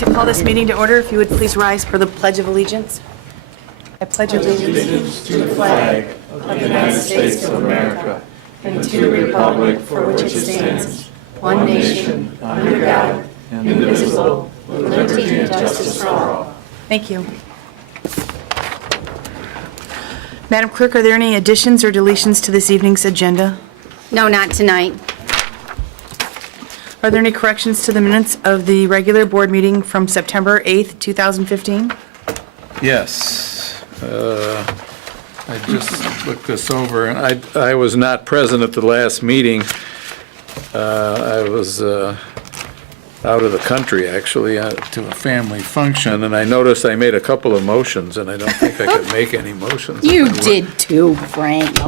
to call this meeting to order. If you would please rise for the Pledge of Allegiance. I pledge allegiance To the flag of the United States of America and to the republic for which it stands, one nation, under God, indivisible, with liberty and justice for all. Thank you. Madam Clerk, are there any additions or deletions to this evening's agenda? No, not tonight. Are there any corrections to the minutes of the regular board meeting from September 8th, 2015? Yes. I just looked this over, and I was not present at the last meeting. I was out of the country, actually, to a family function, and I noticed I made a couple of motions, and I don't think I could make any motions. You did too, Frank.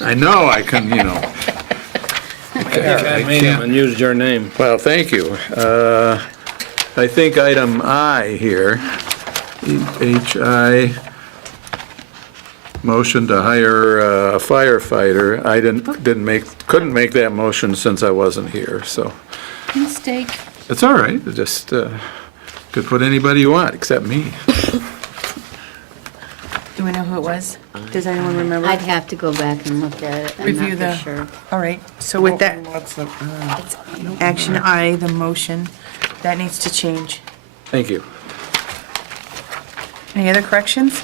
I know, I can, you know. I made him and used your name. Well, thank you. I think item I here, H.I., motion to hire a firefighter. I couldn't make that motion since I wasn't here, so. Mistake. It's all right, just, could put anybody you want, except me. Do we know who it was? Does anyone remember? I'd have to go back and look at it. I'm Review not the, for sure. all right, so with that, action I, the motion, that needs to change. Thank you. Any other corrections?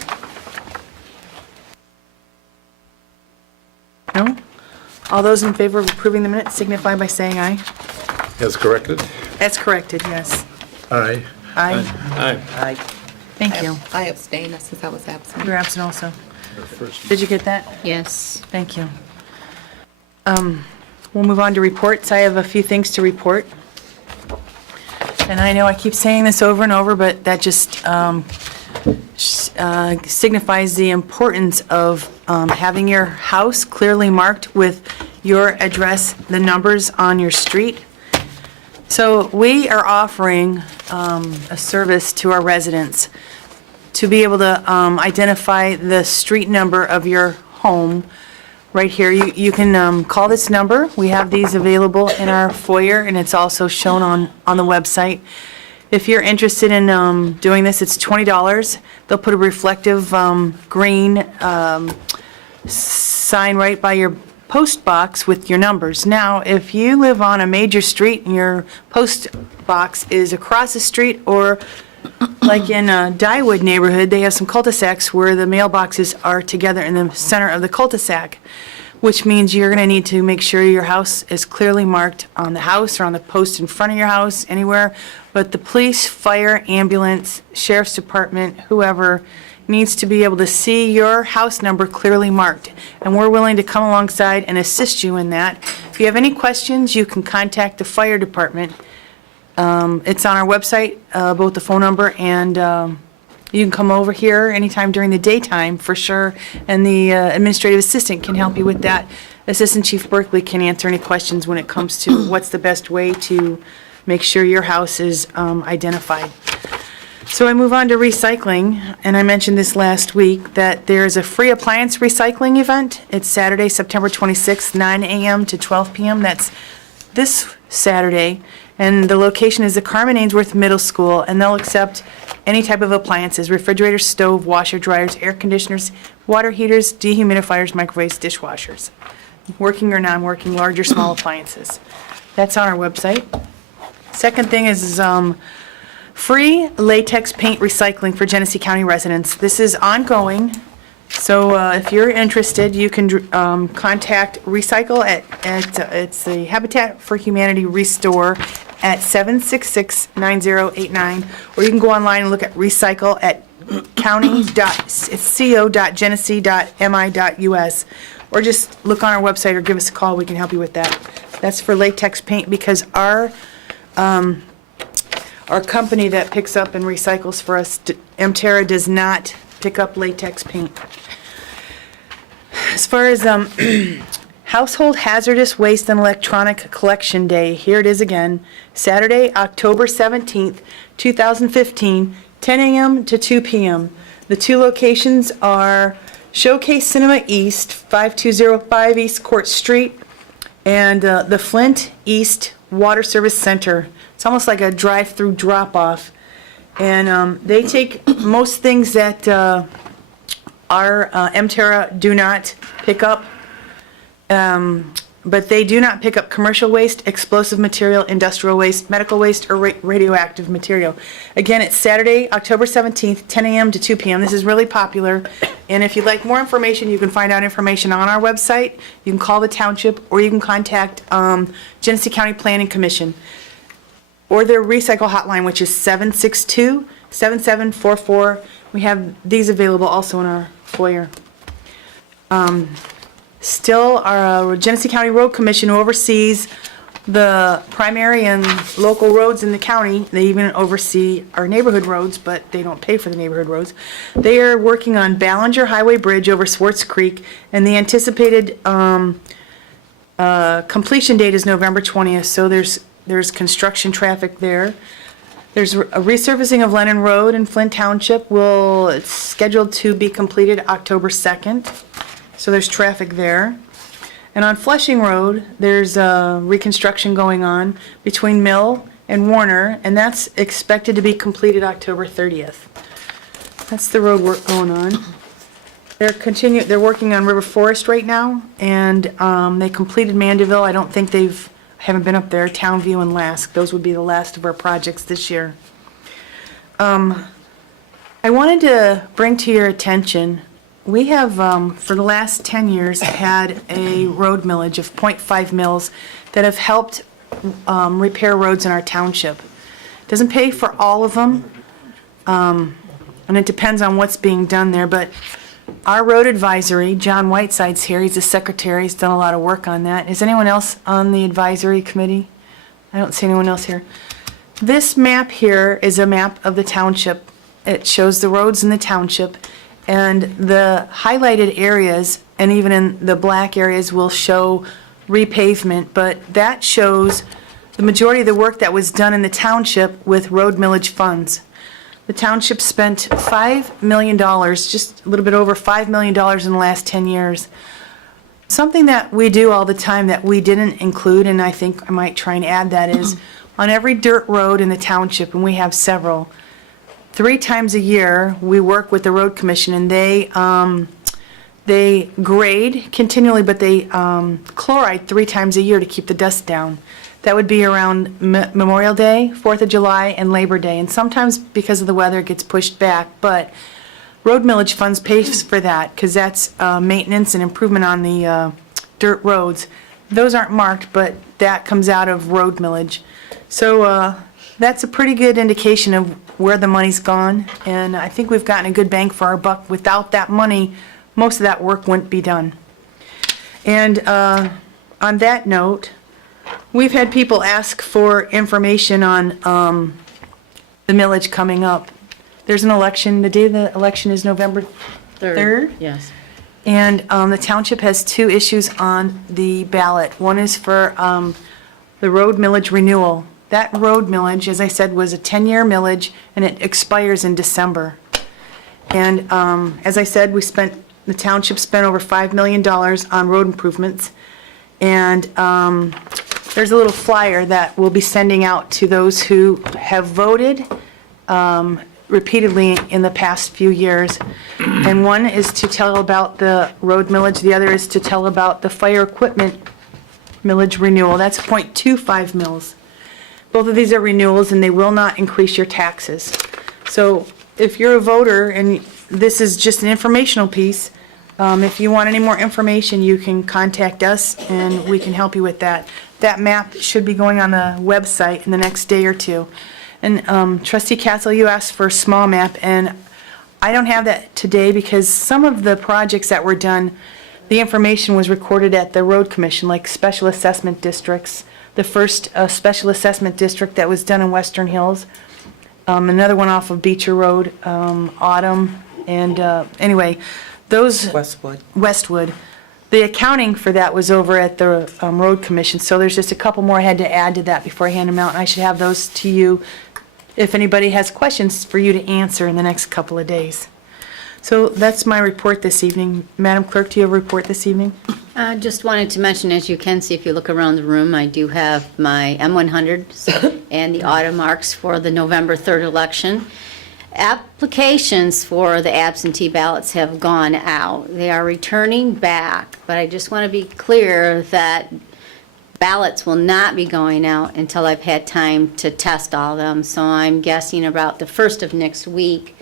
No? All those in favor of approving the minutes signify by saying aye. As corrected? That's corrected, yes. Aye. Aye. Aye. Thank you. I abstain since I was absent. You're absent also. Did you get that? Yes. Thank you. We'll move on to reports. I have a few things to report. And I know I keep saying this over and over, but that just signifies the importance of having your house clearly marked with your address, the numbers on your street. So we are offering a service to our residents to be able to identify the street number of your home right here. You can call this number. We have these available in our foyer, and it's also shown on the website. If you're interested in doing this, it's $20. They'll put a reflective green sign right by your post box with your numbers. Now, if you live on a major street and your post box is across the street, or like in Dyewood neighborhood, they have some cul-de-sacs where the mailboxes are together in the center of the cul-de-sac, which means you're going to need to make sure your house is clearly marked on the house or on the post in front of your house, anywhere. But the police, fire, ambulance, sheriff's department, whoever, needs to be able to see your house number clearly marked. And we're willing to come alongside and assist you in that. If you have any questions, you can contact the fire department. It's on our website, both the phone number, and you can come over here anytime during the daytime for sure, and the administrative assistant can help you with that. Assistant Chief Berkeley can answer any questions when it comes to what's the best way to make sure your house is identified. So I move on to recycling, and I mentioned this last week, that there's a free appliance recycling event. It's Saturday, September 26th, 9 a.m. to 12 p.m. That's this Saturday, and the location is the Carmen Ainsworth Middle School, and they'll accept any type of appliances: refrigerator, stove, washer, dryers, air conditioners, water heaters, dehumidifiers, microwaves, dishwashers, working or non-working, large or small appliances. That's on our website. Second thing is free latex paint recycling for Genesee County residents. This is ongoing, so if you're interested, you can contact Recycle it's the Habitat for Humanity Restore at 766-9089, or you can go online and look at Recycle at county.co.genesee.mi.us, or just look on our website or give us a call. We can help you with that. That's for latex paint, because our company that picks up and recycles for us, Mterra, does not pick up latex paint. As far as Household Hazardous Waste and Electronic Collection Day, here it is again, Saturday, October 17th, 2015, 10 a.m. to 2 p.m. The two locations are Showcase Cinema East, 5205 East Court Street, and the Flint East Water Service Center. It's almost like a drive-through drop-off. And they take most things that our MTerra do not pick up. But they do not pick up commercial waste, explosive material, industrial waste, medical waste, or radioactive material. Again, it's Saturday, October 17th, 10 a.m. to 2 p.m. This is really popular. And if you'd like more information, you can find out information on our website. You can call the township, or you can contact Genesee County Planning Commission, or their recycle hotline, which is 762-7744. We have these available also in our foyer. Still, our Genesee County Road Commission oversees the primary and local roads in the county. They even oversee our neighborhood roads, but they don't pay for the neighborhood roads. They are working on Ballinger Highway Bridge over Swartz Creek, and the anticipated completion date is November 20th, so there's construction traffic there. There's a resurfacing of Lennon Road in Flint Township. It's scheduled to be completed October 2nd. So there's traffic there. And on Flushing Road, there's reconstruction going on between Mill and Warner, and that's expected to be completed October 30th. That's the road work going on. They're working on River Forest right now, and they completed Mandeville. I don't think haven't been up there. Townview and Lask, those would be the last of our projects this year. I wanted to bring to your attention, we have, for the last 10 years, had a road millage of .5 mils that have helped repair roads in our township. Doesn't pay for all of them, and it depends on what's being done there, but our road advisory, John Whiteside's here, he's the secretary, he's done a lot of work on that. Is anyone else on the advisory committee? I don't see anyone else here. This map here is a map of the township. It shows the roads in the township. And the highlighted areas, and even in the black areas, will show repavement, but that shows the majority of the work that was done in the township with road millage funds. The township spent $5 million, just a little bit over $5 million in the last 10 years. Something that we do all the time that we didn't include, and I think I might try and add that, is on every dirt road in the township, and we have several, 3 times a year, we work with the road commission, and they grade continually, but they chloride 3 times a year to keep the dust down. That would be around Memorial Day, 4th of July, and Labor Day. And sometimes, because of the weather, it gets pushed back. But road millage funds pays for that, because that's maintenance and improvement on the dirt roads. Those aren't marked, but that comes out of road millage. So that's a pretty good indication of where the money's gone, and I think we've gotten a good bang for our buck. Without that money, most of that work wouldn't be done. And on that note, we've had people ask for information on the millage coming up. There's an election. The day of the election is November 3rd. Yes. And the township has 2 issues on the ballot. One is for the road millage renewal. That road millage, as I said, was a 10-year millage, and it expires in December. And as I said, the township spent over $5 million on road improvements. And there's a little flyer that we'll be sending out to those who have voted repeatedly in the past few years. And one is to tell about the road millage, the other is to tell about the fire equipment millage renewal. That's .25 mils. Both of these are renewals, and they will not increase your taxes. So if you're a voter, and this is just an informational piece, if you want any more information, you can contact us, and we can help you with that. That map should be going on the website in the next day or 2. And Trustee Castle, you asked for a small map, and I don't have that today because some of the projects that were done, the information was recorded at the road commission, like special assessment districts. The first special assessment district that was done in Western Hills, another one off of Beecher Road, Autumn, and anyway, those... Westwood. The accounting for that was over at the road commission, so there's just a couple more I had to add to that before I hand them out, and I should have those to you if anybody has questions for you to answer in the next couple of days. So that's my report this evening. Madam Clerk, do you have a report this evening? Just wanted to mention, as you can see, if you look around the room, I do have my M100s and the auto marks for the November 3rd election. Applications for the absentee ballots have gone out. They are returning back, but I just want to be clear that ballots will not be going out until I've had time to test all of them. So I'm guessing about the 1st of next week.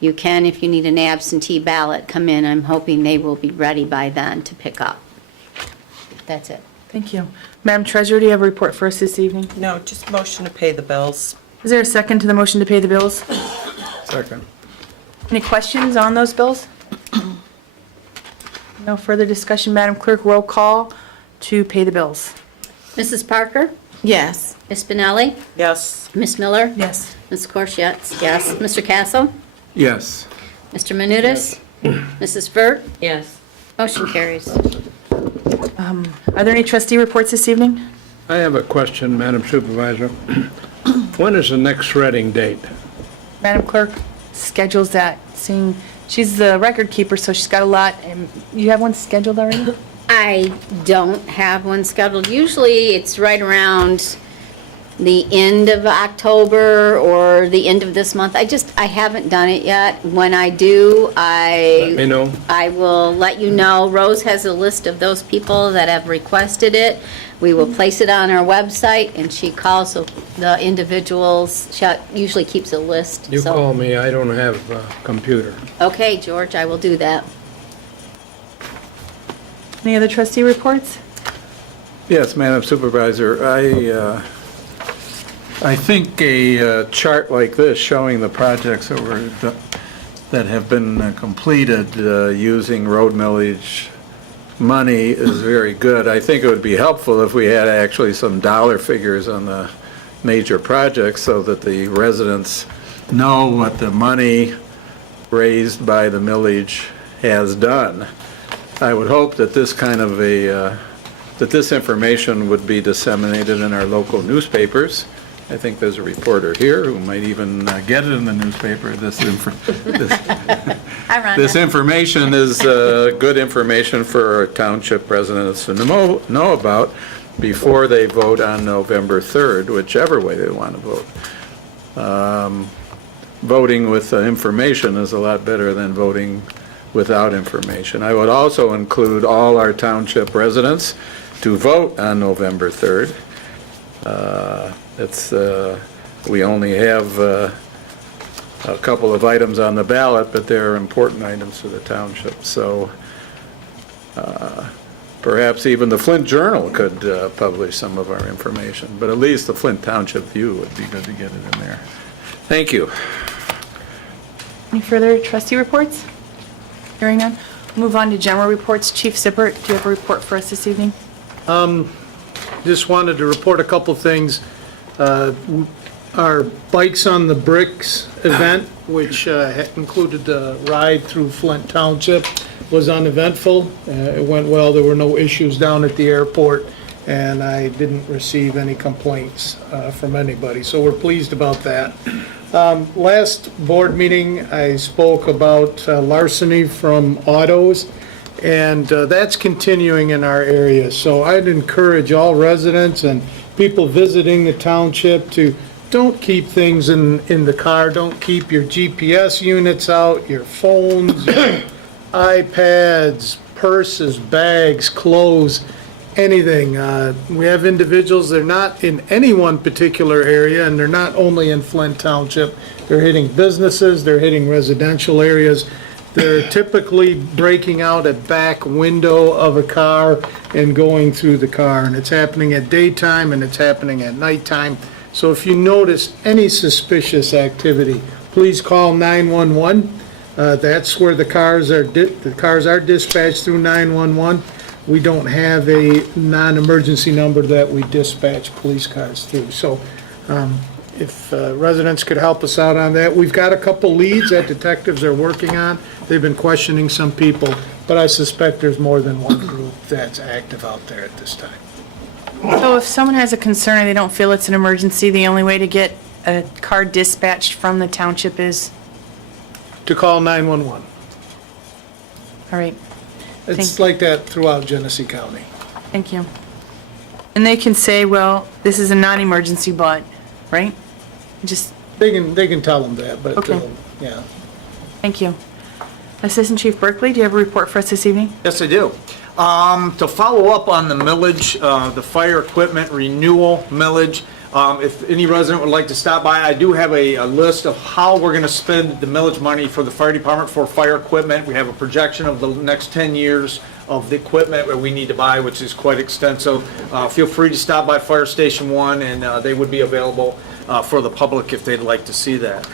You can, if you need an absentee ballot, come in. I'm hoping they will be ready by then to pick up. That's it. Thank you. Madam Treasurer, do you have a report for us this evening? No, just motion to pay the bills. Is there a second to the motion to pay the bills? Second. Any questions on those bills? No further discussion. Madam Clerk, roll call to pay the bills. Mrs. Parker? Yes. Ms. Spinelli? Yes. Ms. Miller? Yes. Ms. Corshett? Yes. Mr. Castle? Yes. Mr. Menudas? Mrs. Burt? Yes. Motion carries. Are there any trustee reports this evening? I have a question, Madam Supervisor. When is the next shredding date? Madam Clerk schedules that, seeing she's the record keeper, so she's got a lot. And you have one scheduled already? I don't have one scheduled. Usually, it's right around the end of October or the end of this month. I haven't done it yet. When I do, Let me know. I will let you know. Rose has a list of those people that have requested it. We will place it on our website, and she calls the individuals. She usually keeps a list. You so- call me, I don't have a computer. Okay, George, I will do that. Any other trustee reports? Yes, Madam Supervisor, I think a chart like this showing the projects that have been completed using road millage money is very good. I think it would be helpful if we had actually some dollar figures on the major projects so that the residents know what the money raised by the millage has done. I would hope that this kind of that this information would be disseminated in our local newspapers. I think there's a reporter here who might even get it in the newspaper. This information is good information for our township residents to know about before they vote on November 3rd, whichever way they want to vote. Voting with information is a lot better than voting without information. I would also include all our township residents to vote on November 3rd. We only have a couple of items on the ballot, but they're important items for the township. So perhaps even the Flint Journal could publish some of our information, but at least the Flint Township View would be good to get it in there. Thank you. Any further trustee reports? Hearing none. Move on to general reports. Chief Sippert, do you have a report for us this evening? Just wanted to report a couple things. Our Bikes on the Bricks event, which included the ride through Flint Township, was uneventful. It went well. There were no issues down at the airport, and I didn't receive any complaints from anybody, so we're pleased about that. Last board meeting, I spoke about larceny from autos, and that's continuing in our area. So I'd encourage all residents and people visiting the township to don't keep things in the car. Don't keep your GPS units out, your phones, your iPads, purses, bags, clothes, anything. We have individuals, they're not in any one particular area, and they're not only in Flint Township. They're hitting businesses, they're hitting residential areas. They're typically breaking out a back window of a car and going through the car. And it's happening at daytime and it's happening at nighttime. So if you notice any suspicious activity, please call 911. That's where the cars are dispatched through 911. We don't have a non-emergency number that we dispatch police cars through. So if residents could help us out on that. We've got a couple leads that detectives are working on. They've been questioning some people, but I suspect there's more than one group that's active out there at this time. So if someone has a concern and they don't feel it's an emergency, the only way to get a car dispatched from the township is, To call 911. All right, It's Thank- like that throughout Genesee County. thank you. And they can say, well, this is a non-emergency, but, right? Just, They can tell them that, but, Okay. yeah. thank you. Assistant Chief Berkeley, do you have a report for us this evening? Yes, I do. To follow up on the millage, the fire equipment renewal millage, if any resident would like to stop by, I do have a list of how we're going to spend the millage money for the fire department for fire equipment. We have a projection of the next 10 years of the equipment that we need to buy, which is quite extensive. Feel free to stop by Fire Station 1, and they would be available for the public if they'd like to see that.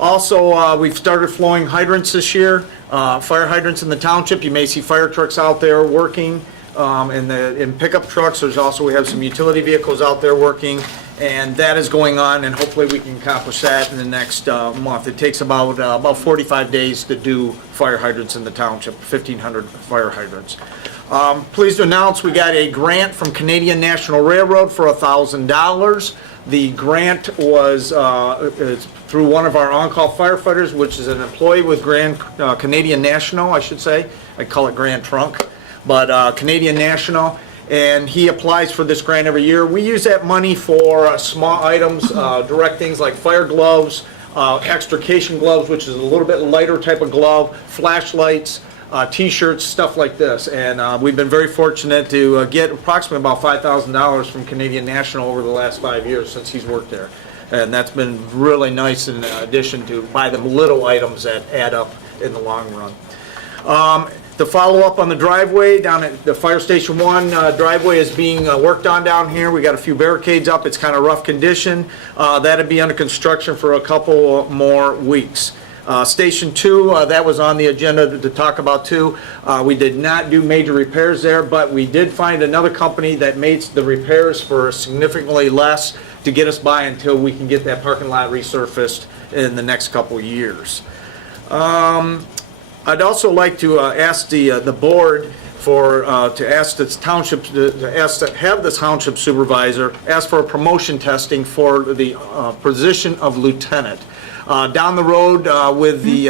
Also, we've started flowing hydrants this year, fire hydrants in the township. You may see fire trucks out there working, in pickup trucks. We have some utility vehicles out there working, and that is going on, and hopefully we can accomplish that in the next month. It takes about 45 days to do fire hydrants in the township, 1,500 fire hydrants. Pleased to announce we got a grant from Canadian National Railroad for $1,000. The grant was is through one of our on-call firefighters, which is an employee with Canadian National, I should say. I call it Grand Trunk, but Canadian National, and he applies for this grant every year. We use that money for small items, direct things like fire gloves, extrication gloves, which is a little bit lighter type of glove, flashlights, T-shirts, stuff like this. And we've been very fortunate to get approximately about $5,000 from Canadian National over the last 5 years since he's worked there. And that's been really nice in addition to buy them little items that add up in the long run. The follow-up on the driveway down at the Fire Station 1 driveway is being worked on down here. We got a few barricades up. It's kind of rough condition. That'll be under construction for a couple more weeks. Station 2, that was on the agenda to talk about too. We did not do major repairs there, but we did find another company that made the repairs for significantly less to get us by until we can get that parking lot resurfaced in the next couple years. I'd also like to ask the board to ask this township, to have this township supervisor ask for a promotion testing for the position of lieutenant. Down the road with the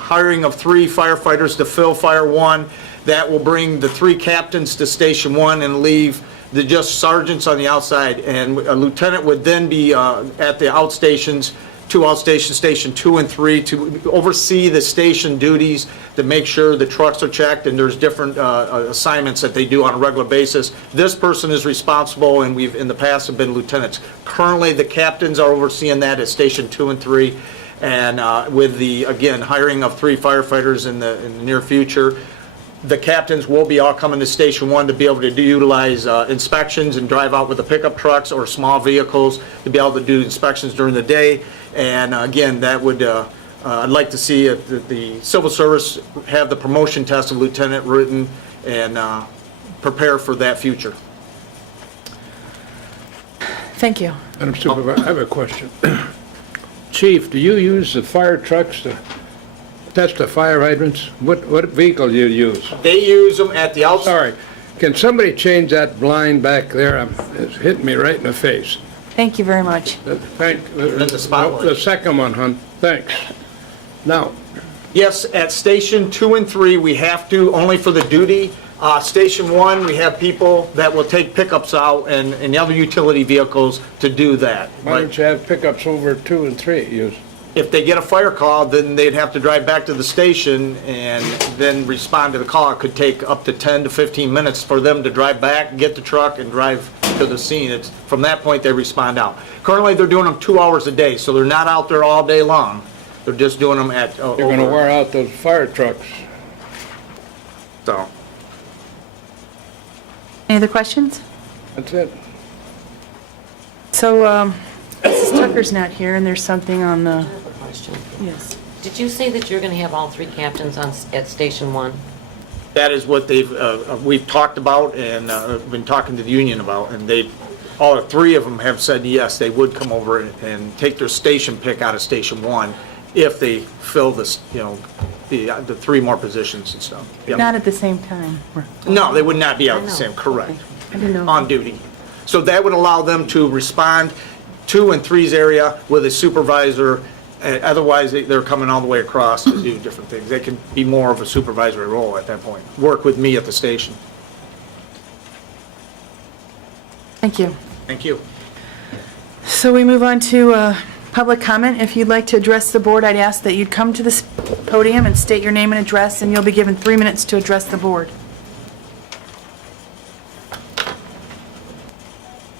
hiring of 3 firefighters to fill Fire 1, that will bring the 3 captains to Station 1 and leave the just sergeants on the outside. And a lieutenant would then be at the outstations, 2 outstations, Station 2 and 3, to oversee the station duties, to make sure the trucks are checked, and there's different assignments that they do on a regular basis. This person is responsible, and we've in the past have been lieutenants. Currently, the captains are overseeing that at Station 2 and 3, and with the, again, hiring of 3 firefighters in the near future, the captains will be all coming to Station 1 to be able to utilize inspections and drive out with the pickup trucks or small vehicles to be able to do inspections during the day. And again, that would, I'd like to see the Civil Service have the promotion test of lieutenant written and prepare for that future. Thank you. Madam Supervisor, I have a question. Chief, do you use the fire trucks to test the fire hydrants? What vehicle do you use? They use them at the outside. Sorry, can somebody change that blind back there? It's hitting me right in the face. Thank you very much. the spotlight. The second one, hon, thanks. Now, Yes, at Station 2 and 3, we have to, only for the duty. Station 1, we have people that will take pickups out and other utility vehicles to do that. why don't you have pickups over 2 and 3 used? If they get a fire call, then they'd have to drive back to the station and then respond to the call. It could take up to 10 to 15 minutes for them to drive back, get the truck, and drive to the scene. From that point, they respond out. Currently, they're doing them 2 hours a day, so they're not out there all day long. They're just doing them at... You're going to wear out those fire trucks. So, Any other questions? That's it. So, Mrs. Tucker's not here, and there's something on the, Question. yes. Did you say that you're going to have all 3 captains at Station 1? that is what we've talked about and been talking to the union about, and all 3 of them have said yes, they would come over and take their station pick out of Station 1 if they fill this, the 3 more positions and stuff. Yep. Not at the same time. No, they would not be out I the know. same, correct, I didn't know. on duty. So that would allow them to respond 2 and 3's area with a supervisor Otherwise, they're coming all the way across to do different things. They can be more of a supervisory role at that point, work with me at the station. Thank you. Thank you. So we move on to public comment. If you'd like to address the board, I'd ask that you'd come to this podium and state your name and address, and you'll be given 3 minutes to address the board.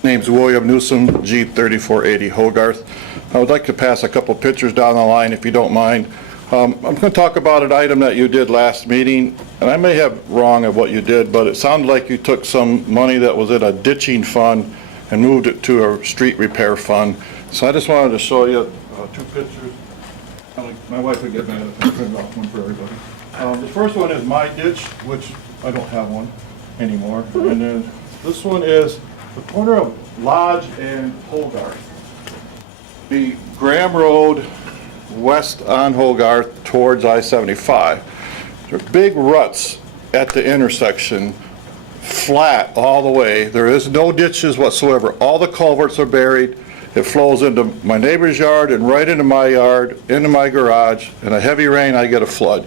Name's William Newsom, G3480 Hogarth. I would like to pass a couple pictures down the line, if you don't mind. I'm going to talk about an item that you did last meeting, and I may have wrong of what you did, but it sounded like you took some money that was in a ditching fund and moved it to a street repair fund. So I just wanted to show you 2 pictures. My wife would get mad if I printed off one for everybody. The first one is my ditch, which I don't have one anymore. And then this one is the corner of Lodge and Hogarth. The Graham Road west on Hogarth towards I-75. There are big ruts at the intersection, flat all the way. There is no ditches whatsoever. All the culverts are buried. It flows into my neighbor's yard and right into my yard, into my garage. In a heavy rain, I get a flood.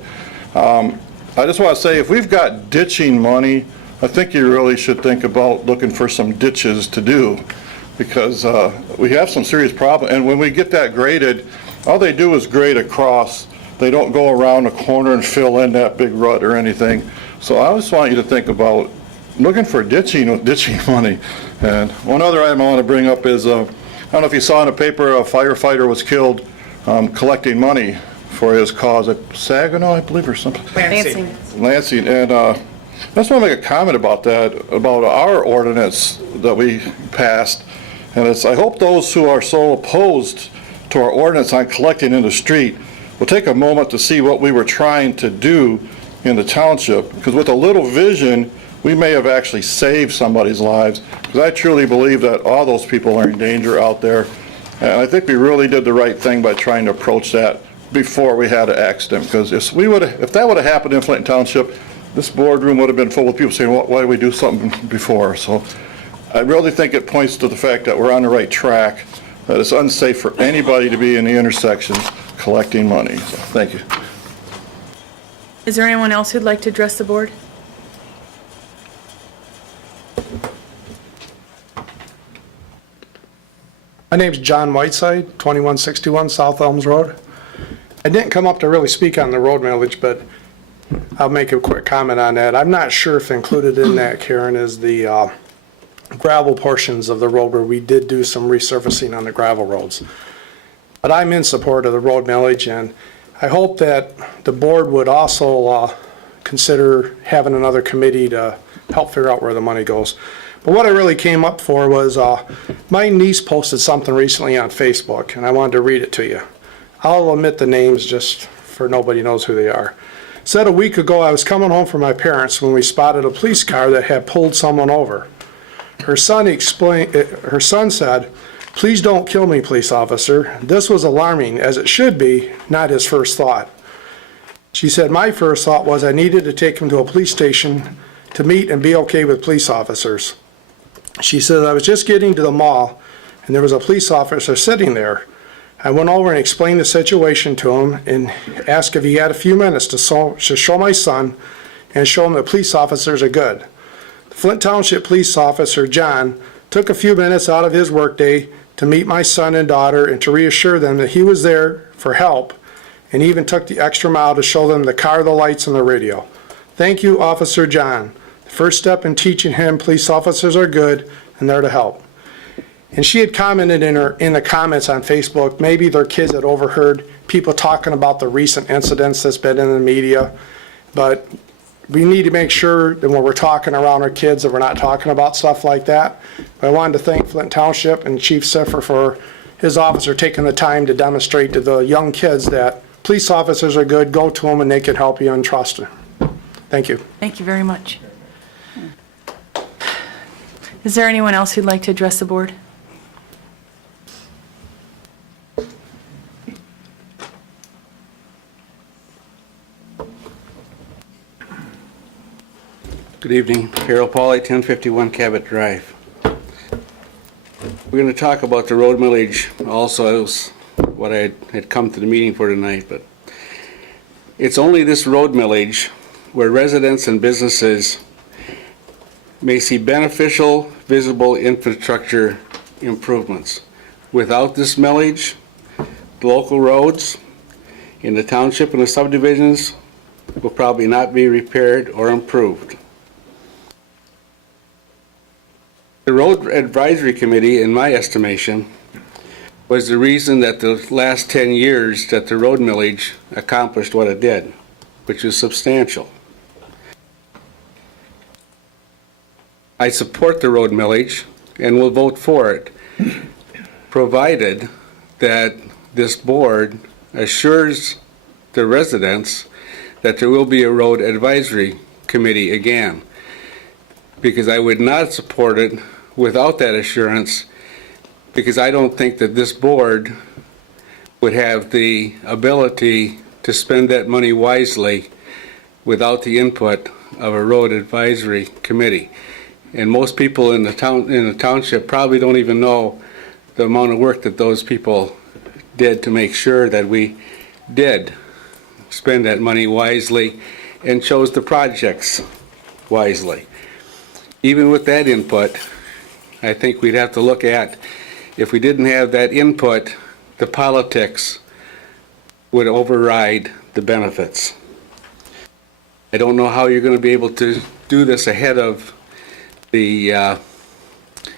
I just want to say, if we've got ditching money, I think you really should think about looking for some ditches to do, because we have some serious problems. And when we get that graded, all they do is grade across. They don't go around the corner and fill in that big rut or anything. So I just want you to think about looking for ditching money. And one other item I want to bring up is, I don't know if you saw in the paper, a firefighter was killed collecting money for his cause at Saginaw, I believe, or something. Lansing. And I just want to make a comment about that, about our ordinance that we passed. And I hope those who are so opposed to our ordinance on collecting in the street will take a moment to see what we were trying to do in the township. Because with a little vision, we may have actually saved somebody's lives. Because I truly believe that all those people are in danger out there. And I think we really did the right thing by trying to approach that before we had an accident. Because if that would have happened in Flint Township, this boardroom would have been full of people saying, why did we do something before? So I really think it points to the fact that we're on the right track, that it's unsafe for anybody to be in the intersections collecting money. So, thank you. Is there anyone else who'd like to address the board? My name's John Whiteside, 2161 South Elms Road. I didn't come up to really speak on the road millage, but I'll make a quick comment on that. I'm not sure if included in that, Karen, is the gravel portions of the road where we did do some resurfacing on the gravel roads. But I'm in support of the road millage, and I hope that the board would also consider having another committee to help figure out where the money goes. But what I really came up for was, my niece posted something recently on Facebook, and I wanted to read it to you. I'll omit the names just for nobody knows who they are. It said, a week ago I was coming home from my parents when we spotted a police car that had pulled someone over. Her son said, "Please don't kill me, police officer." This was alarming, as it should be, not his first thought. She said, "My first thought was I needed to take him to a police station to meet and be okay with police officers." She said, "I was just getting to the mall and there was a police officer sitting there. I went over and explained the situation to him and asked if he had a few minutes to show my son and show him that police officers are good. The Flint Township police officer, John, took a few minutes out of his workday to meet my son and daughter and to reassure them that he was there for help, and even took the extra mile to show them the car, the lights, and the radio. Thank you, Officer John. The first step in teaching him police officers are good and they're to help." And she had commented in the comments on Facebook, maybe their kids had overheard people talking about the recent incidents that's been in the media, but we need to make sure that when we're talking around our kids that we're not talking about stuff like that. But I wanted to thank Flint Township and Chief Siffer for his officer taking the time to demonstrate to the young kids that police officers are good, go to them and they can help you and trust them. Thank you. Thank you very much. Is there anyone else who'd like to address the board? Good evening, Harold Pauly, 1051 Cabot Drive. We're going to talk about the road millage also. what I had come to the meeting for tonight, but it's only this road millage where residents and businesses may see beneficial, visible infrastructure improvements. Without this millage, the local roads in the township and the subdivisions will probably not be repaired or improved. The Road Advisory Committee, in my estimation, was the reason that the last 10 years that the road millage accomplished what it did, which is substantial. I support the road millage and will vote for it, provided that this board assures the residents that there will be a road advisory committee again, because I would not support it without that assurance, because I don't think that this board would have the ability to spend that money wisely without the input of a road advisory committee. And most people in the township probably don't even know the amount of work that those people did to make sure that we did spend that money wisely and chose the projects wisely. Even with that input, I think we'd have to look at, if we didn't have that input, the politics would override the benefits. I don't know how you're going to be able to do this ahead of the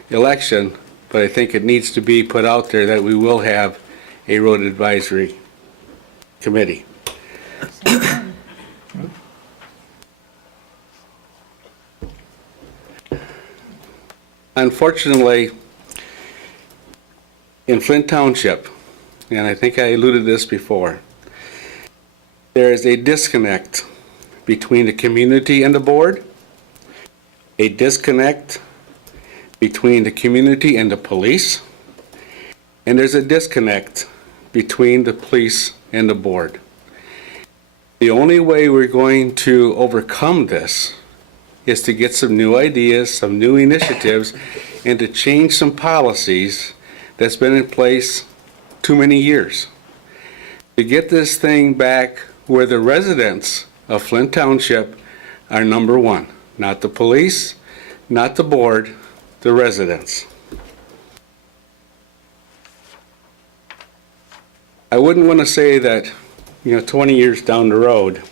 election, but I think it needs to be put out there that we will have a road advisory committee. Unfortunately, in Flint Township, and I think I alluded to this before, there is a disconnect between the community and the board, a disconnect between the community and the police, and there's a disconnect between the police and the board. The only way we're going to overcome this is to get some new ideas, some new initiatives, and to change some policies that's been in place too many years. To get this thing back where the residents of Flint Township are number one, not the police, not the board, the residents. I wouldn't want to say that, 20 years down the road,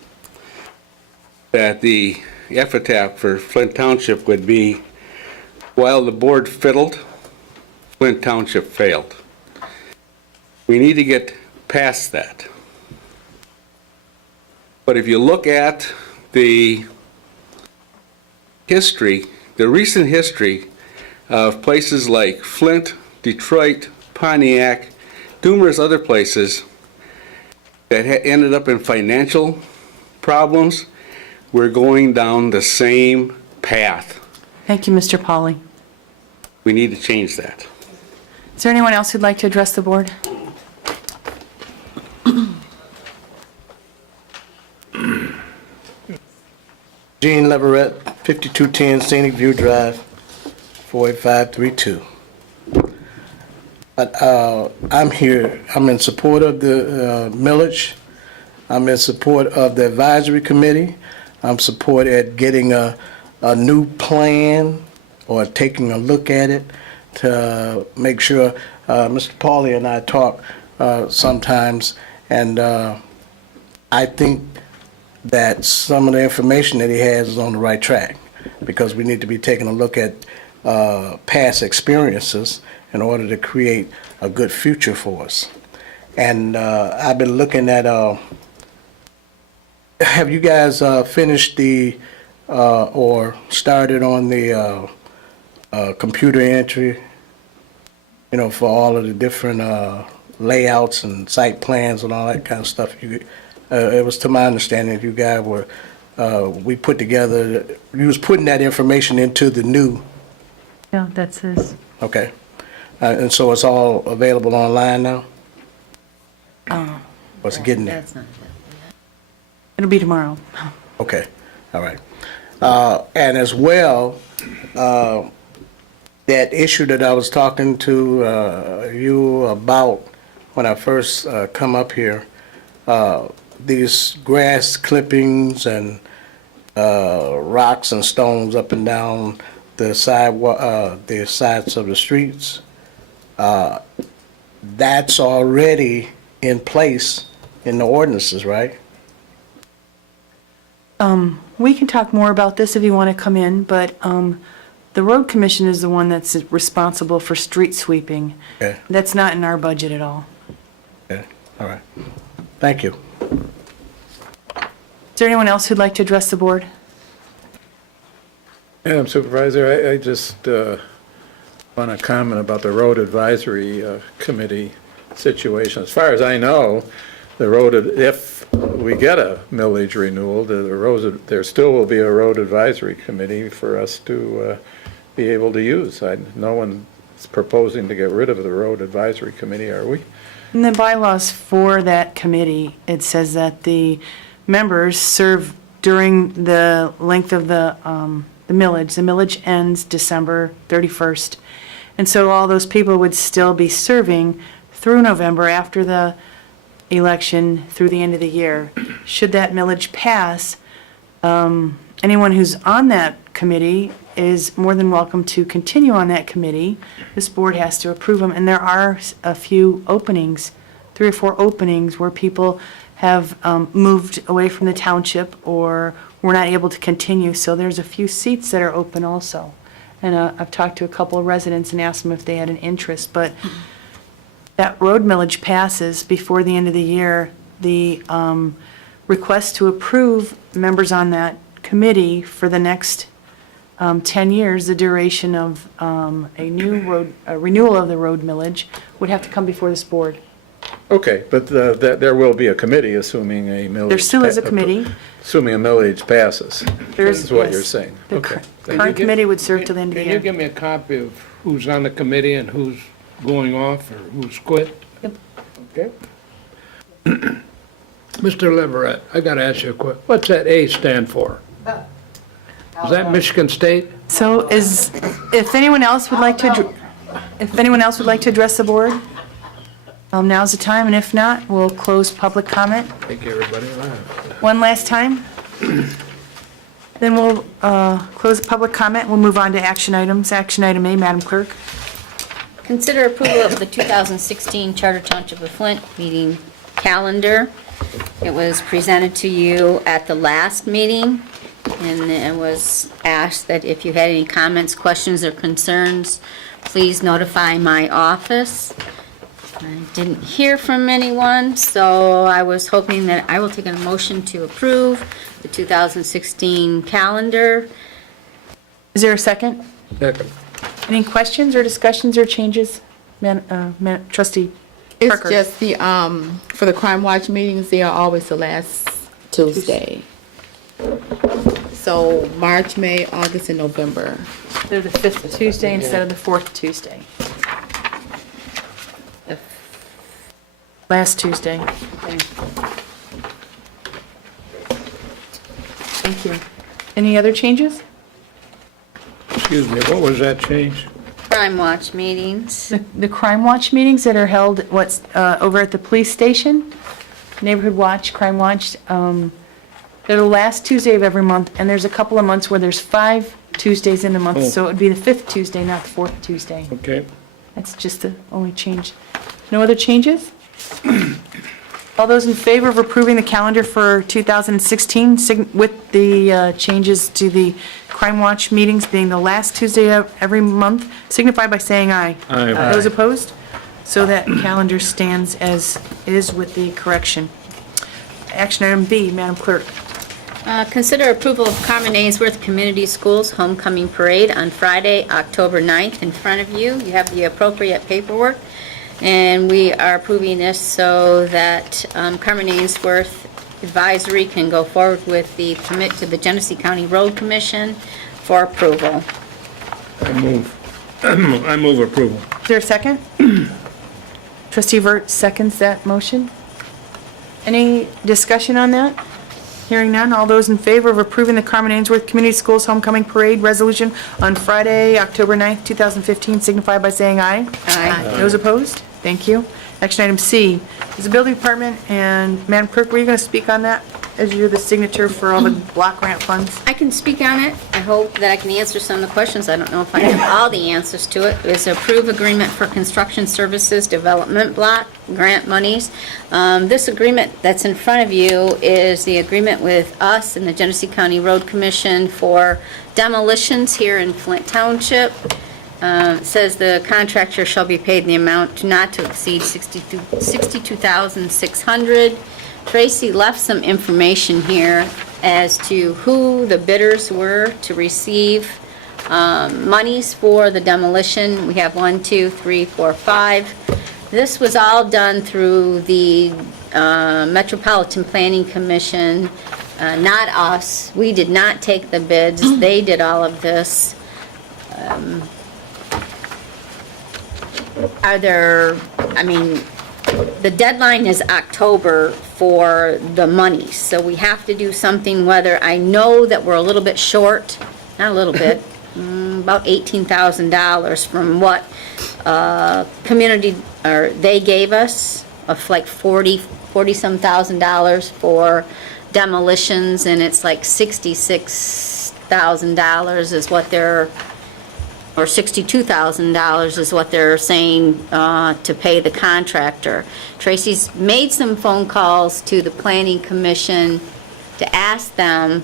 that the epitaph for Flint Township would be, while the board fiddled, Flint Township failed. We need to get past that. But if you look at the history, the recent history of places like Flint, Detroit, Pontiac, numerous other places that ended up in financial problems, we're going down the same path. Thank you, Mr. Pauly. We need to change that. Is there anyone else who'd like to address the board? Gene Leverett, 5210 Scenic View Drive, 48532. I'm here, I'm in support of the millage. I'm in support of the advisory committee. I'm support at getting a new plan or taking a look at it to make sure, Mr. Pauly and I talk sometimes, and I think that some of the information that he has is on the right track, because we need to be taking a look at past experiences in order to create a good future for us. And I've been looking at, have you guys finished the, or started on the computer entry, for all of the different layouts and site plans and all that kind of stuff? It was to my understanding that you guys were, we put together, you was putting that information into the new. Yeah, that's his. Okay. And so it's all available online now? What's it getting there? That's not it. It'll be tomorrow. Okay, all right. And as well, that issue that I was talking to you about when I first come up here, these grass clippings and rocks and stones up and down the the sides of the streets, that's already in place in the ordinances, right? We can talk more about this if you want to come in, but the road commission is the one that's responsible for street sweeping. Okay. That's not in our budget at all. Okay, all right. Thank you. Is there anyone else who'd like to address the board? Madam Supervisor, I just want to comment about the road advisory committee situation. As far as I know, the road, if we get a millage renewal, there still will be a road advisory committee for us to be able to use. No one's proposing to get rid of the road advisory committee, are we? In the bylaws for that committee, it says that the members serve during the length of the millage. The millage ends December 31st. And so all those people would still be serving through November after the election through the end of the year. Should that millage pass, anyone who's on that committee is more than welcome to continue on that committee. This board has to approve them, and there are a few openings, 3 or 4 openings where people have moved away from the township or were not able to continue, so there's a few seats that are open also. And I've talked to a couple of residents and asked them if they had an interest, but that road millage passes before the end of the year. The request to approve members on that committee for the next 10 years, the duration of a renewal of the road millage, would have to come before this board. Okay, but there will be a committee assuming a millage. There still is a committee. Assuming a millage passes. There's- Is what yes. you're saying. The Okay. current committee would serve till the end of the Can you year. give me a copy of who's on the committee and who's going off or who's quit? Yep. Okay. Mr. Leverett, I gotta ask you a question. What's that A stand for? Is that Michigan State? So if anyone else would like to, if anyone else would like to address the board, now's the time, and if not, we'll close public comment. Make everybody laugh. One last time. Then we'll close the public comment. We'll move on to action items. Action item A, Madam Clerk. Consider approval of the 2016 Charter Township of Flint meeting calendar. It was presented to you at the last meeting, and it was asked that if you had any comments, questions, or concerns, please notify my office. I didn't hear from anyone, so I was hoping that I will take a motion to approve the 2016 calendar. Is there a second? Second. Any questions or discussions or changes? Trustee Parker? It's just the, for the Crime Watch meetings, they are always the last Tuesday. So March, May, August, and November. They're the 5th Tuesday instead of the 4th Tuesday. Last Tuesday. Thank you. Any other changes? Excuse me, what was that change? Crime Watch meetings. The Crime Watch meetings that are held, over at the police station, Neighborhood Watch, Crime Watch, they're the last Tuesday of every month, and there's a couple of months where there's 5 Tuesdays in a month, so it would be the 5th Tuesday, not the 4th Tuesday. Okay. That's just the only change. No other changes? All those in favor of approving the calendar for 2016 with the changes to the Crime Watch meetings being the last Tuesday of every month, signify by saying aye. Aye. Those opposed? So that calendar stands as is with the correction. Action item B, Madam Clerk. Consider approval of Carmen Ainsworth Community Schools Homecoming Parade on Friday, October 9th. In front of you, you have the appropriate paperwork, and we are approving this so that Carmen Ainsworth Advisory can go forward with the permit to the Genesee County Road Commission for approval. I move approval. Is there a second? Trustee Vert seconds that motion. Any discussion on that? Hearing none, all those in favor of approving the Carmen Ainsworth Community Schools Homecoming Parade Resolution on Friday, October 9th, 2015, signify by saying aye. Aye. Those opposed? Thank you. Action item C is the building department, and Madam Clerk, were you going to speak on that, as you're the signature for all the block grant funds? I can speak on it. I hope that I can answer some of the questions. I don't know if I have all the answers to it. It's approve agreement for construction services development block grant monies. This agreement that's in front of you is the agreement with us and the Genesee County Road Commission for demolitions here in Flint Township. It says the contractor shall be paid in the amount not to exceed $62,600. Tracy left some information here as to who the bidders were to receive monies for the demolition. We have 1, 2, 3, 4, 5. This was all done through the Metropolitan Planning Commission, not us. We did not take the bids. They did all of this. The deadline is October for the money, so we have to do something, whether I know that we're a little bit short, not a little bit, about $18,000 from what they gave us, of like $40-some thousand for demolitions, and it's like $66,000 is what they're, or $62,000 is what they're saying to pay the contractor. Tracy's made some phone calls to the Planning Commission to ask them,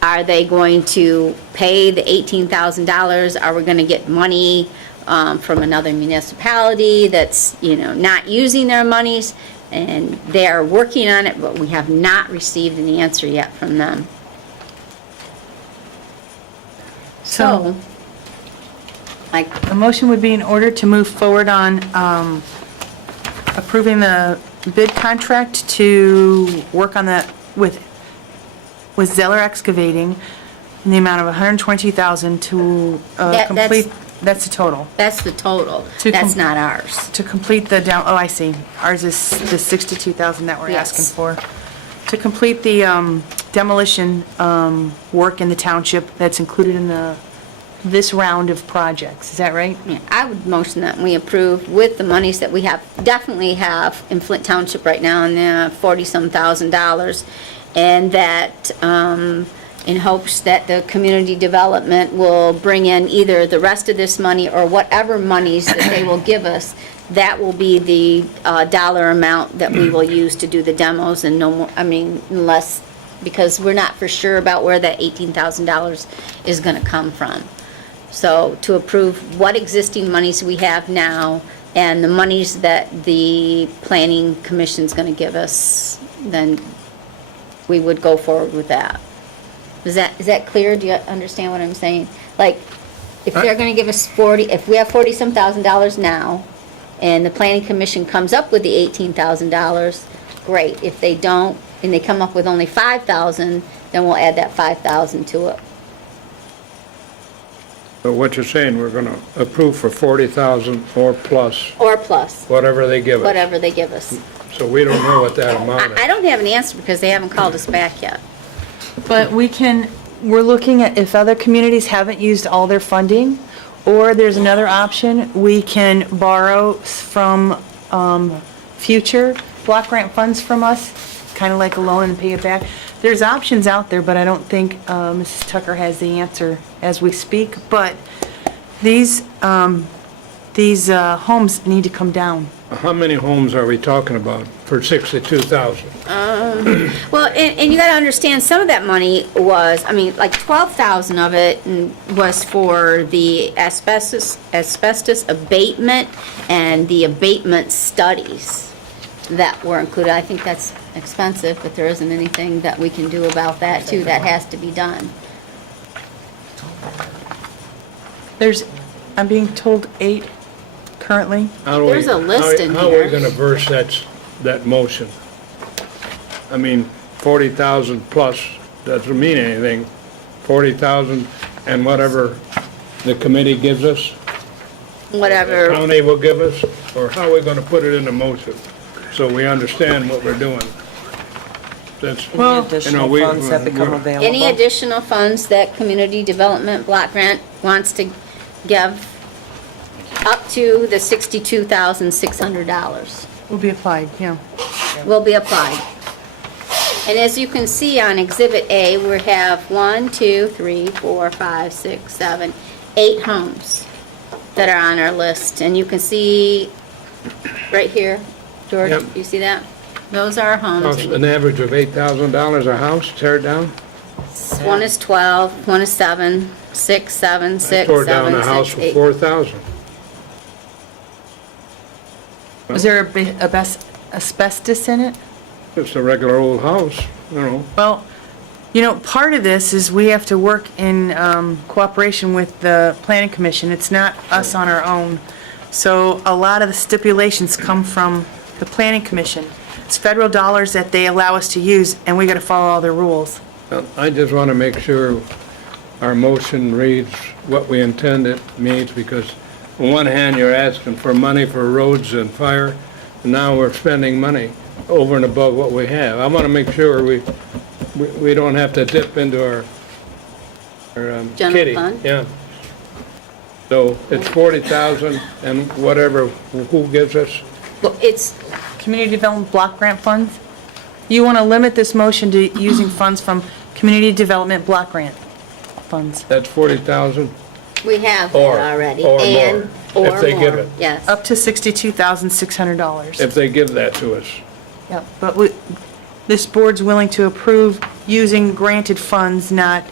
are they going to pay the $18,000? Are we going to get money from another municipality that's, not using their monies? And they are working on it, but we have not received an answer yet from them. So, A motion would be in order to move forward on approving the bid contract to work on that with Zeller Excavating in the amount of $120,000 to complete, that's the total. That's the total. To That's not ours. To complete the I see. Ours is the $62,000 that we're Yes. asking for. To complete the demolition work in the township that's included in this round of projects. Is that right? Yeah, I would motion that we approve with the monies that we definitely have in Flint Township right now, and $40-some thousand, and that in hopes that the community development will bring in either the rest of this money or whatever monies that they will give us, that will be the dollar amount that we will use to do the demos, and no more, unless, because we're not for sure about where that $18,000 is going to come from. So to approve what existing monies we have now and the monies that the Planning Commission's going to give us, then we would go forward with that. Is that clear? Do you understand what I'm saying? Like, if they're going to give us if we have $40-some thousand now, and the Planning Commission comes up with the $18,000, great. If they don't, and they come up with only $5,000, then we'll add that $5,000 to it. So what you're saying, we're going to approve for 40,000 or plus, Or plus, whatever they give us. whatever they give us. So we don't know what that amount is. I don't have an answer because they haven't called us back yet. But we're looking at if other communities haven't used all their funding, or there's another option, we can borrow from future block grant funds from us, kind of like a loan and pay it back. There's options out there, but I don't think Mrs. Tucker has the answer as we speak. But these homes need to come down. How many homes are we talking about for 62,000? Well, and you got to understand, some of that money was, like 12,000 of it was for the asbestos abatement and the abatement studies that were included. I think that's expensive, but there isn't anything that we can do about that too. That has to be done. I'm being told 8 currently. There's a list in How are here. we going to verse that motion? 40,000 plus doesn't mean anything. 40,000 and whatever the committee gives us, Whatever. the county will give us, or how are we going to put it in the motion so we understand what we're doing? That's, Additional funds that become available. Any additional funds that Community Development Block Grant wants to give, up to the $62,600 Will be applied, yeah. will be applied. And as you can see on Exhibit A, we have 1, 2, 3, 4, 5, 6, 7, 8 homes that are on our list. And you can see right here, George, Yep. you see that? Those are our homes. Costs an average of $8,000 a house, tear it down? One is 12, one is 7, 6, 7, 6, Tore down 7, a house 6, for 8. $4,000. Was there asbestos in it? It's a regular old house, you know. Well, you know, part of this is we have to work in cooperation with the planning commission. It's not us on our own. So a lot of the stipulations come from the planning commission. It's federal dollars that they allow us to use, and we got to follow all their rules. I just want to make sure our motion reads what we intend it means, because on one hand, you're asking for money for roads and fire, and now we're spending money over and above what we have. I want to make sure we don't have to dip into our General kitty. fund? Yeah. So it's 40,000 and whatever, who gives us? Well, it's, Community Development Block Grant Funds? You want to limit this motion to using funds from Community Development Block Grant Funds, That's 40,000 we have that or already. more, And if they give more, it. yes. up to $62,600. if they give that to us. Yep, but this board's willing to approve using granted funds, not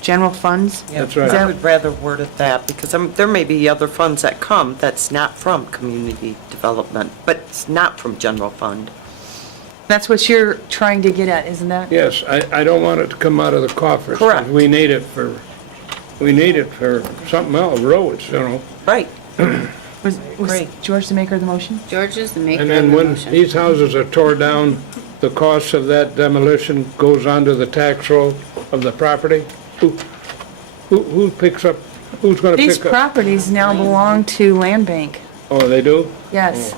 general funds? Yeah, That's right. I would rather word it that, because there may be other funds that come that's not from community development, but it's not from general fund. That's what you're trying to get at, isn't that? Yes, I don't want it to come out of the coffers. 'Cause Correct. We need it for something else, roads, you know. Right. Was Great. George the maker of the motion? George is the maker And of the then when motion. these houses are tore down, the cost of that demolition goes onto the tax roll of the property? Who picks up, who's gonna These pick up? properties now belong to Land Bank, Oh, they do? yes.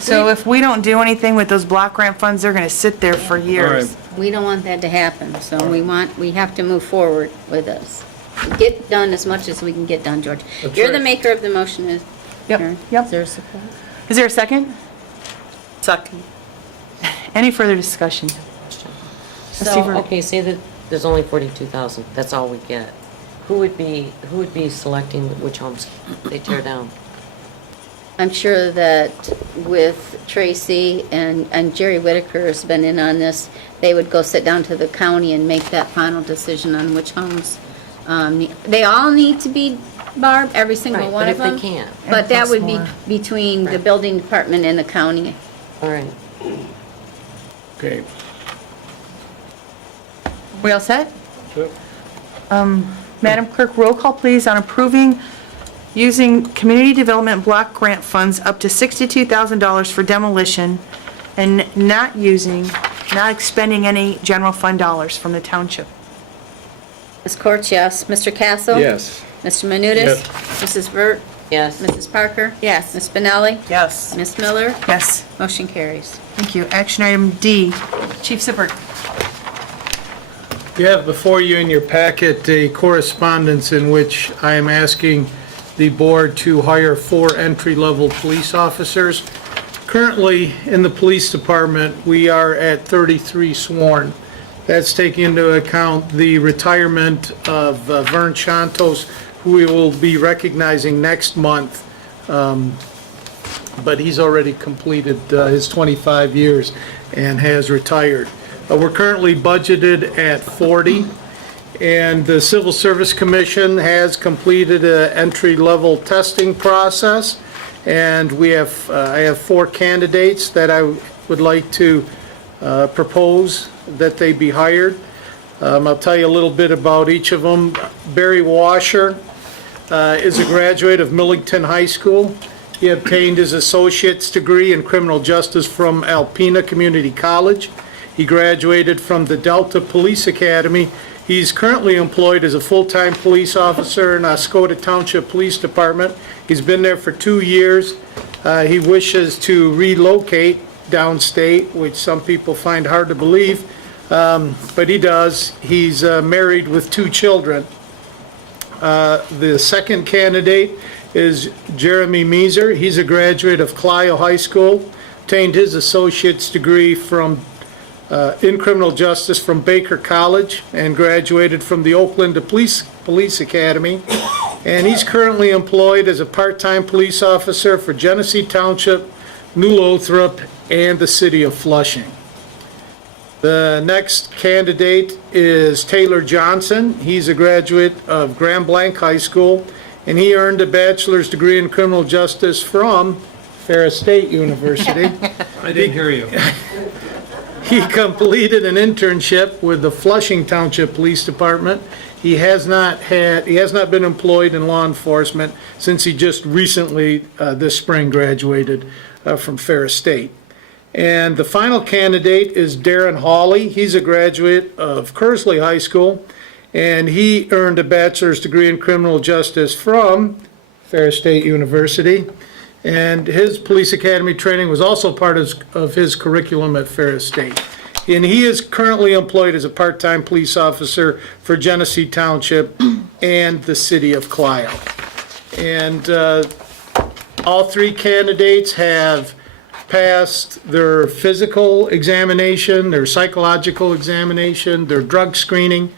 So if we don't do anything with those block grant funds, they're gonna sit there for years. We don't want that to happen, so we have to move forward with this. Get done as much as we can get done, George. That's You're the right. maker of the motion, is Yep, Karen? yep. Is there support? Is there a second? Second. Any further discussion? Trustee So, Ver- okay, say that there's only 42,000, that's all we get. Who would be selecting which homes they tear down? I'm sure that with Tracy and Jerry Whitaker has been in on this, they would go sit down to the county and make that final decision on which homes. They all need to be, Barb, every single Right, one but of them? if they can't, But that would be more. between the building department and the county. all right. Okay. We all set? So, Madam Clerk, roll call please on approving using Community Development Block Grant Funds up to $62,000 for demolition and not expending any general fund dollars from the township. Ms. Courts, yes. Mr. Castle? Yes. Mr. Menudas? Yes. Mrs. Vert? Yes. Mrs. Parker? Yes. Ms. Spinelli? Yes. Ms. Miller? Yes, Motion carries. thank you. Action item D, Chief Sippert. You have before you in your packet a correspondence in which I am asking the board to hire 4 entry-level police officers. Currently, in the police department, we are at 33 sworn. That's taking into account the retirement of Vern Chantos, who we will be recognizing next month. But he's already completed his 25 years and has retired. We're currently budgeted at 40, and the Civil Service Commission has completed an entry-level testing process, and I have 4 candidates that I would like to propose that they be hired. I'll tell you a little bit about each of them. Barry Washer is a graduate of Millington High School. He obtained his associate's degree in criminal justice from Alpena Community College. He graduated from the Delta Police Academy. He's currently employed as a full-time police officer in Oscoda Township Police Department. He's been there for 2 years. He wishes to relocate downstate, which some people find hard to believe, but he does. He's married with 2 children. The second candidate is Jeremy Meeser. He's a graduate of Clio High School, obtained his associate's degree in criminal justice from Baker College, and graduated from the Oakland Police Academy. And he's currently employed as a part-time police officer for Genesee Township, New Lothrop, and the city of Flushing. The next candidate is Taylor Johnson. He's a graduate of Grand Blanc High School, and he earned a bachelor's degree in criminal justice from Ferris State University. I didn't hear you. He completed an internship with the Flushing Township Police Department. He has not been employed in law enforcement since he just recently, this spring, graduated from Ferris State. And the final candidate is Darren Hawley. He's a graduate of Kersley High School, and he earned a bachelor's degree in criminal justice from Ferris State University. And his police academy training was also part of his curriculum at Ferris State. And he is currently employed as a part-time police officer for Genesee Township and the city of Clio. And all three candidates have passed their physical examination, their psychological examination, their drug screening.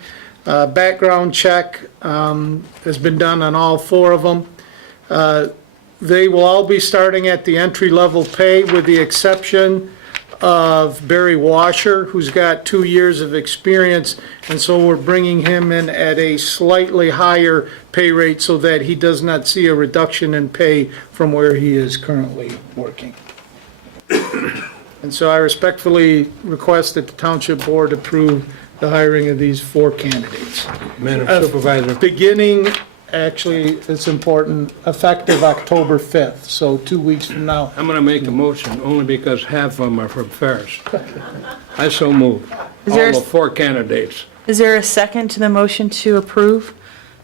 Background check has been done on all four of them. They will all be starting at the entry-level pay, with the exception of Barry Washer, who's got 2 years of experience, and so we're bringing him in at a slightly higher pay rate so that he does not see a reduction in pay from where he is currently working. And so I respectfully request that the Township Board approve the hiring of these four candidates. Madam Supervisor. Beginning, actually, it's important, effective October 5th, so 2 weeks from now. I'm going to make a motion only because half of them are from Ferris. I so move. Is there a- All the four candidates. Is there a second to the motion to approve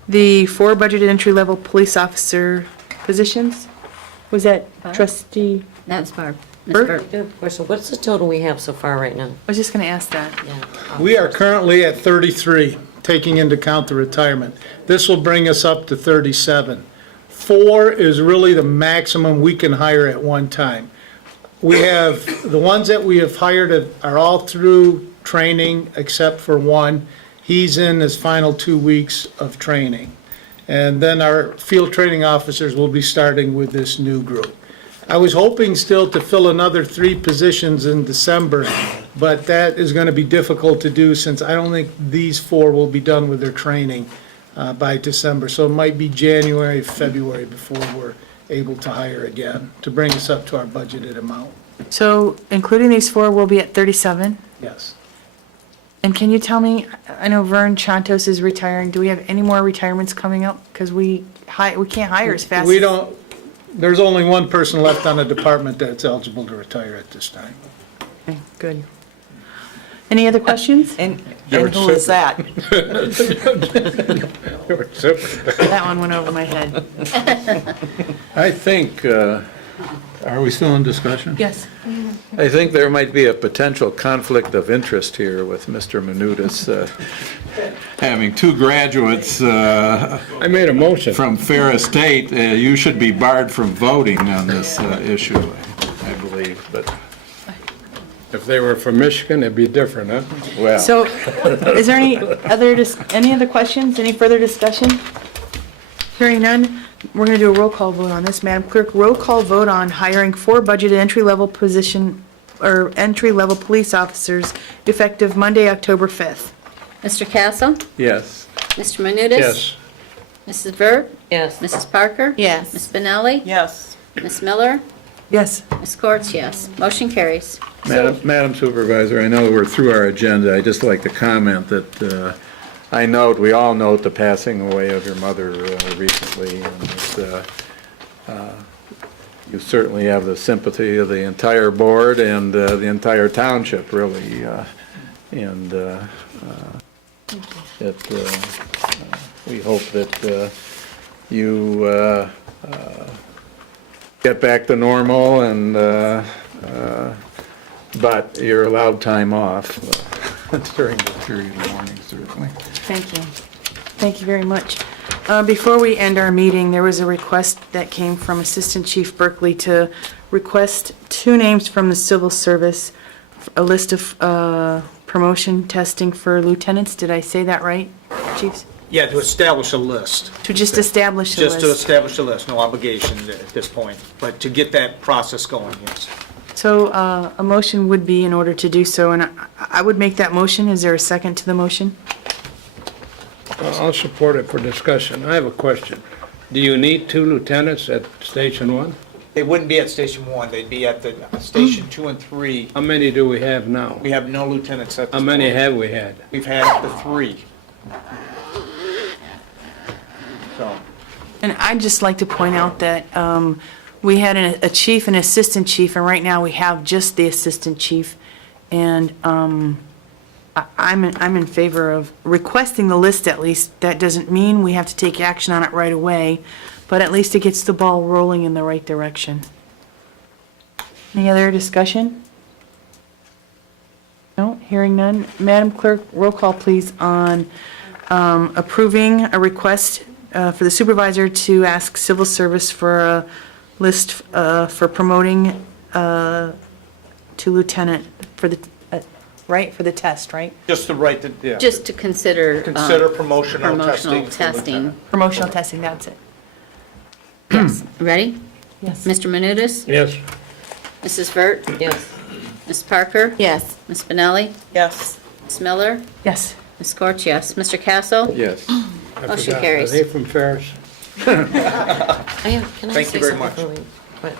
the 4 budgeted entry-level police officer positions? Was that trustee? That was Barb. Ms. Bert? Burt. I have a question. What's the total we have so far right now? I was just going to ask that. Yeah. We are currently at 33, taking into account the retirement. This will bring us up to 37. 4 is really the maximum we can hire at one time. We have, the ones that we have hired are all through training except for one. He's in his final 2 weeks of training. And then our field training officers will be starting with this new group. I was hoping still to fill another 3 positions in December, but that is going to be difficult to do since I don't think these 4 will be done with their training by December. So it might be January, February before we're able to hire again, to bring us up to our budgeted amount. So including these 4, we'll be at 37. Yes. And can you tell me, I know Vern Chantos is retiring. Do we have any more retirements coming up? Because we can't hire as fast. We don't, there's only one person left on the department that's eligible to retire at this time. Okay, good. Any other questions? And who is that? That one went over my head. I think, are we still in discussion? Yes. I think there might be a potential conflict of interest here with Mr. Menudis having 2 graduates I made a motion. from Ferris State. You should be barred from voting on this issue, I believe, but, If they were from Michigan, it'd be different, huh? well. So is there any other questions, any further discussion? Hearing none, we're going to do a roll call vote on this. Madam Clerk, roll call vote on hiring 4 budgeted entry-level entry-level police officers effective Monday, October 5th. Mr. Castle? Yes. Mr. Menudis? Yes. Mrs. Burt? Yes. Mrs. Parker? Yes. Ms. Benelli? Yes. Ms. Miller? Yes. Ms. Courts, yes. Motion carries. Madam Supervisor, I know we're through our agenda. I'd just like to comment that we all note the passing away of your mother recently, and that you certainly have the sympathy of the entire board and the entire township, really. And we hope that you get back to normal, and but you're allowed time off during the period of mourning, certainly. Thank you. Thank you very much. Before we end our meeting, there was a request that came from Assistant Chief Berkeley to request 2 names from the civil service, a list of promotion testing for lieutenants. Did I say that right, chiefs? Yeah, to establish a list. To just establish a list. Just to establish a list, no obligation at this point, but to get that process going, yes. So a motion would be in order to do so, and I would make that motion. Is there a second to the motion? I'll support it for discussion. I have a question. Do you need 2 lieutenants at Station 1? They wouldn't be at Station 1, they'd be at the Station 2 and 3. How many do we have now? We have no lieutenants at this How many point. have we had? We've had up to 3. So, And I'd just like to point out that we had a chief and assistant chief, and right now we have just the assistant chief. And I'm in favor of requesting the list at least. That doesn't mean we have to take action on it right away, but at least it gets the ball rolling in the right direction. Any other discussion? No, hearing none. Madam Clerk, roll call please on approving a request for the supervisor to ask civil service for a list for promoting to lieutenant for the, right, for the test, right? just the right to, yeah. Just to consider. Consider promotional testing. testing. Promotional testing, that's it. Yes. Ready? Yes. Mr. Menudas? Yes. Mrs. Vert? Yes. Ms. Parker? Yes. Ms. Spinelli? Yes. Ms. Miller? Yes. Ms. Scorch, yes. Mr. Castle? Yes. I Motion forgot. carries. Are they from Ferris? Can I Thank say you very something much. before we quit?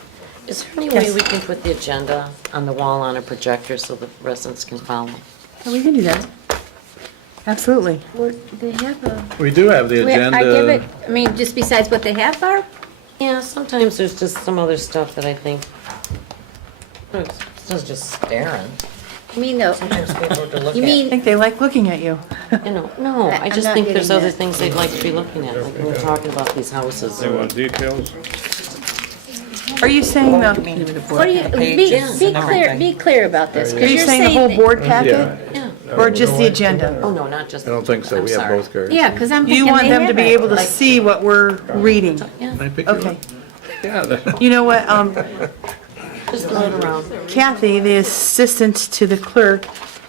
Is there any way Yes. we can put the agenda on the wall on a projector so the residents can follow? Oh, we can do that. Absolutely. They have a. We do have the agenda. I give it, I mean, just besides what they have, Barb? Yeah, sometimes there's just some other stuff that I think, it's just staring. I mean, no, Sometimes people have to look you at. I mean, think they like looking at you. You know, no, I I'm just not think there's getting other that. things they'd like to be looking at, like when we're talking about these houses. They want details? Are you saying the, what do you, be clear about this, are because you you're saying the saying whole that. board packet? Yeah. Or just the agenda? Oh, no, not just. I don't think so. I'm We have sorry. both cards. Yeah, because I'm thinking You want they them to have be it, able to like- see what we're reading? Yeah, Can I pick you up? Okay. Yeah. You know what, just throw it around. Kathy, the assistant to the clerk,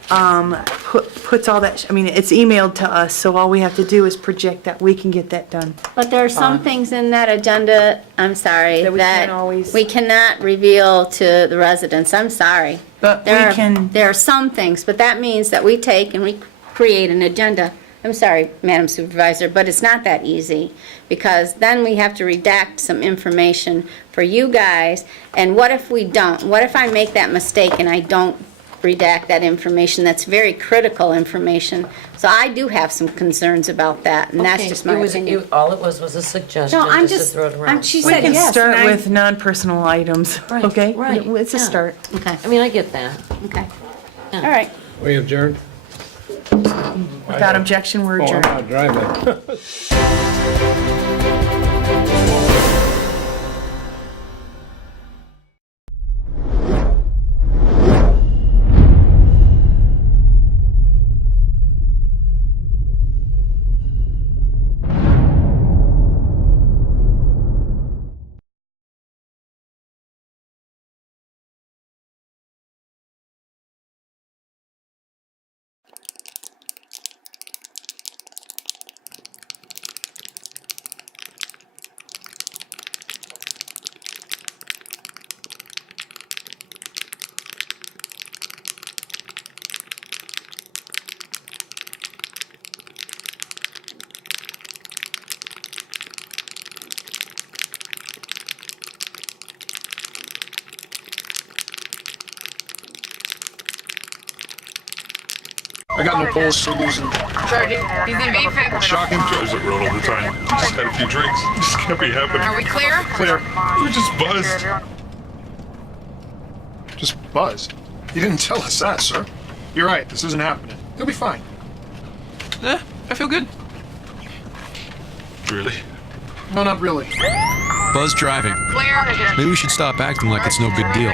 puts all that, I mean, it's emailed to us, so all we have to do is project that. We can get that done. But there are some things in that agenda, I'm sorry, That we can't that always- we cannot reveal to the residents, I'm sorry. But we There are- can, There are some things, but that means that we take and we create an agenda. I'm sorry, Madam Supervisor, but it's not that easy, because then we have to redact some information for you guys, and what if we don't? What if I make that mistake and I don't redact that information? That's very critical information. So I do have some concerns about that, and that's Okay, just my opinion. All it was a suggestion, No, I'm just to just, throw it around. she we said can yes. start and I- with non-personal items, Right, okay? right, It's a yeah. start. Okay, I mean, I get that. okay. Yeah. All right. We adjourned? Without objection, we're Oh, I'm adjourned. not driving. I got no pulse, so losing. Sergeant, he's in VFib. Shocking. Shows it road all the time. Just had a few drinks. This can't be happening. Are we clear? Clear. We're just buzzed. Just buzzed. You didn't tell us that, sir. You're right. This isn't happening. He'll be fine. I feel good. Really? No, not really. Buzz driving. Clear. Maybe we should stop acting like it's no big deal.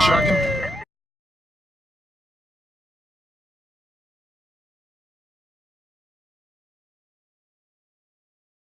Shocking.